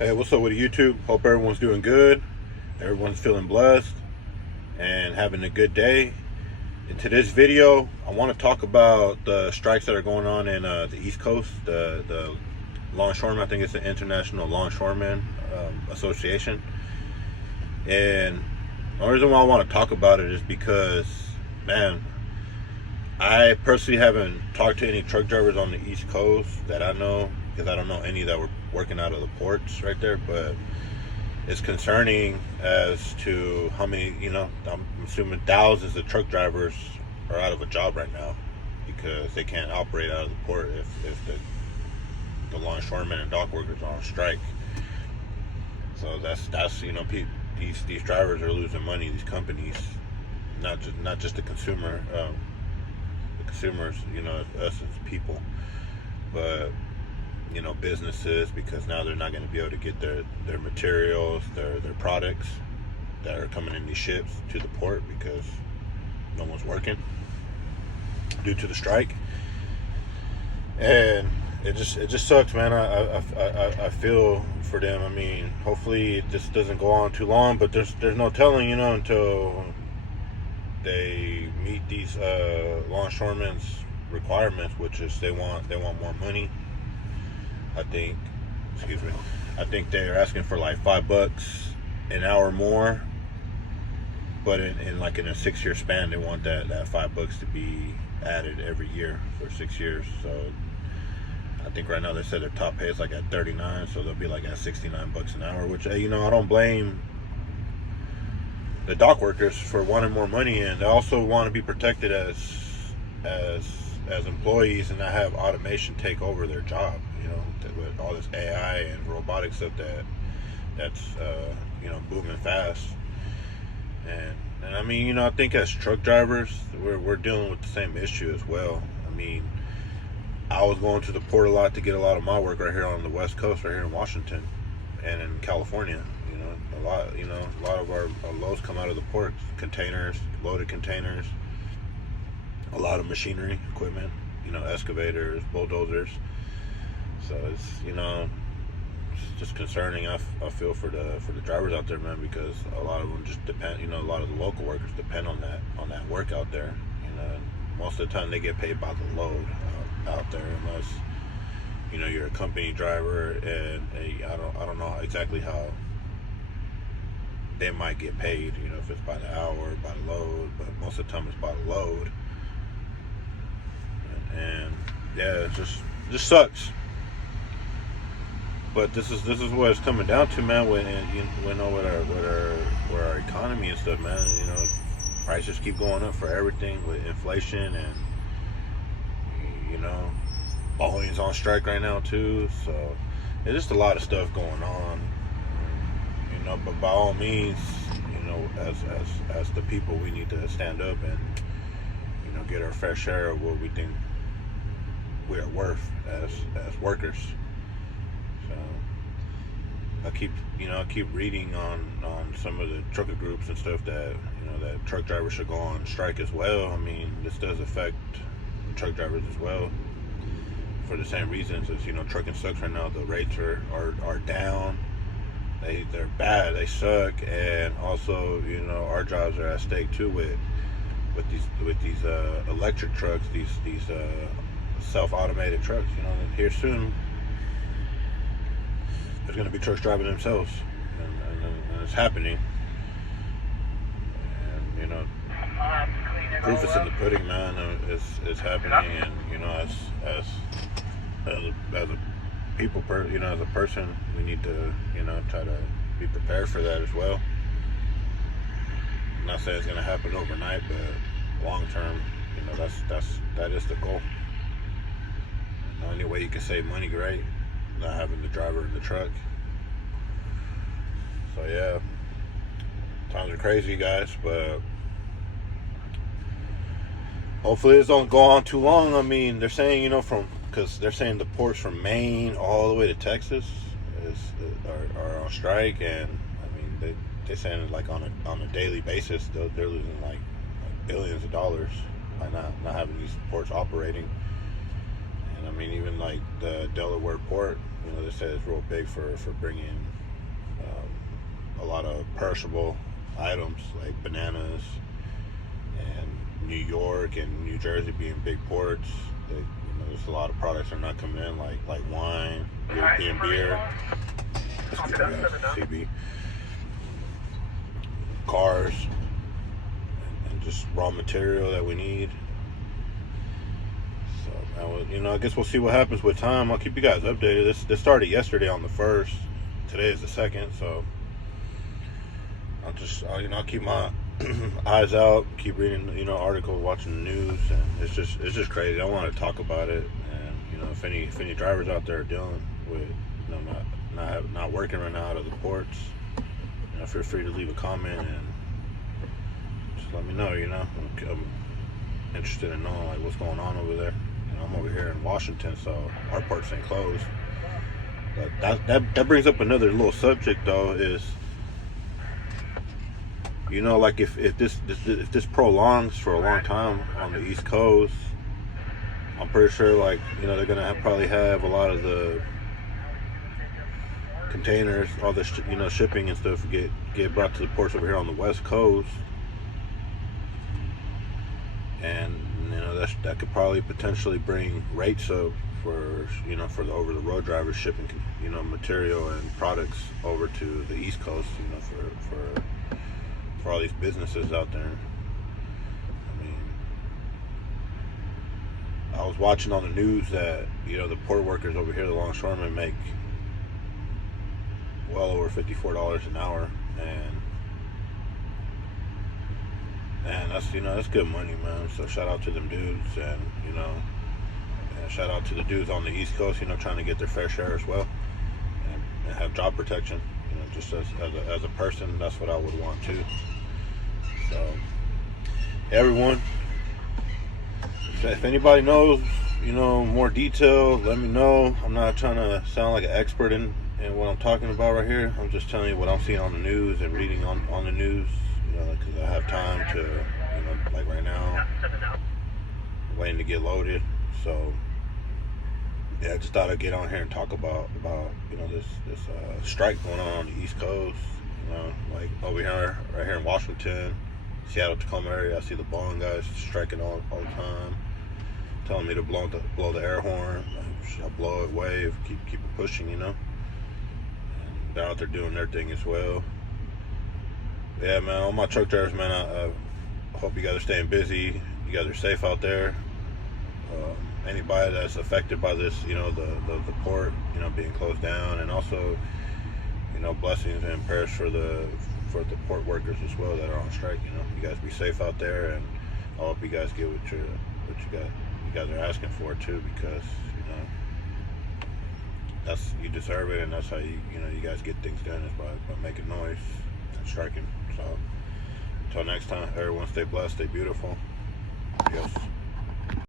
Hey, what's up with YouTube? Hope everyone's doing good. Everyone's feeling blessed and having a good day. In today's video, I want to talk about the strikes that are going on in the East Coast, the longshoremen. I think it's the International Longshoremen Association. And the only reason why I want to talk about it is because, man, I personally haven't talked to any truck drivers on the East Coast that I know, because I don't know any that were working out of the ports right there. But it's concerning as to how many, I'm assuming thousands of truck drivers are out of a job right now because they can't operate out of the port if the longshoremen and dock workers are on strike. So that's these drivers are losing money. These companies, not just the consumer. Consumers, us as people, but businesses, because now they're not going to be able to get their materials, their products that are coming in these ships to the port because no one's working due to the strike. And it just sucks, man. I feel for them. I mean, hopefully it just doesn't go on too long, but there's no telling, until they meet these longshoremen's requirements, which is they want more money. I think they're asking for like $5 an hour more, but in a 6-year span, they want that $5 to be added every year for 6 years. So I think right now they said their top pay is like at 39, so they'll be like at $69 an hour, which I don't blame the dock workers for wanting more money, and they also want to be protected as employees and not have automation take over their job. With all this AI and robotic stuff that's booming fast. And I mean, I think as truck drivers, we're dealing with the same issue as well. I mean, I was going to the port a lot to get a lot of my work right here on the West Coast, right here in Washington and in California. A lot of our loads come out of the port, loaded containers, a lot of machinery, equipment, excavators, bulldozers. So it's just concerning. I feel for the drivers out there, man, because a lot of them just depend. A lot of the local workers depend on that work out there. And most of the time they get paid by the load out there, unless you're a company driver, and I don't know exactly how they might get paid, if it's by the hour, by the load, but most of the time it's by the load. And yeah, it just sucks. But this is what it's coming down to, man. With our economy and stuff, man. Prices keep going up for everything with inflation, and Boeing's on strike right now too. So there's just a lot of stuff going on. But by all means, as the people, we need to stand up and get our fair share of what we think we are worth as workers. So I keep reading on some of the trucker groups and stuff that that truck drivers should go on strike as well. I mean, this does affect truck drivers as well for the same reasons as trucking sucks right now. The rates are down. They're bad. They suck. And also, our jobs are at stake too with these electric trucks, these self-automated trucks. Here soon there's going to be trucks driving themselves, and it's happening. And proof is in the pudding, man. It's happening, and as a people, as a person, we need to, try to be prepared for that as well. I'm not saying it's going to happen overnight, but long term, that is the goal. The only way you can save money, great, not having the driver in the truck. So yeah, times are crazy, guys, but hopefully this don't go on too long. I mean, they're saying, because they're saying the ports from Maine all the way to Texas are on strike, and I mean they're saying it like on a daily basis they're losing like billions of dollars by not having these ports operating. And I mean, even like the Delaware port, You know, they say it's real big for bringing a lot of perishable items like bananas, and New York and New Jersey being big ports. They, you know, there's a lot of products that are not coming in, like wine, European beer, CB, cars, and just raw material that we need. So, you know, I guess we'll see what happens with time. I'll keep you guys updated. This started yesterday on the 1st. Today is the 2nd, so I'll keep my eyes out, keep reading, you know, articles, watching the news, and it's just crazy. I want to talk about it, and you know, if any drivers out there are dealing with, you know, not working right now out of the ports, you know, feel free to leave a comment and just let me know. You know, I'm interested in knowing like what's going on over there. You know, I'm over here in Washington, so our ports ain't closed. But that brings up another little subject though, is, you know, like if this prolongs for a long time on the East Coast, I'm pretty sure, like, you know, they're gonna probably have a lot of the containers, all the you know, shipping and stuff get brought to the ports over here on the West Coast, and you know that could probably potentially bring rates up for, you know, for the over the road drivers shipping, you know, material and products over to the East Coast, you know, for all these businesses out there. I mean, I was watching on the news that, you know, the port workers over here, the longshoremen, make well over $54 an hour, and that's, you know, that's good money, man. So shout out to them dudes, and you know, and shout out to the dudes on the East Coast, you know, trying to get their fair share as well, and have job protection. You know, just as a person, that's what I would want too. So, everyone, if anybody knows, you know, more detail, let me know. I'm not trying to sound like an expert in what I'm talking about right here. I'm just telling you what I'm seeing on the news and reading on the news, you know, because I have time to, you know, like right now, waiting to get loaded. So, yeah, I just thought I'd get on here and talk about you know, this strike going on the East Coast. You know, like over here, right here in Washington, Seattle, Tacoma area, I see the Boeing guys striking all the time, telling me to blow the air horn. I'll blow it, wave, keep it pushing, you know. And they're out there doing their thing as well. Yeah, man, all my truck drivers, man, I hope you guys are staying busy. You guys are safe out there. Anybody that's affected by this, you know, the port, you know, being closed down, and also, you know, blessings and prayers for the port workers as well that are on strike. You know, you guys be safe out there, and I hope you guys get what you guys are asking for too, because, you know, you deserve it, and that's how you guys get things done, is by making noise and striking. So until next time, everyone, stay blessed, stay beautiful. Adios.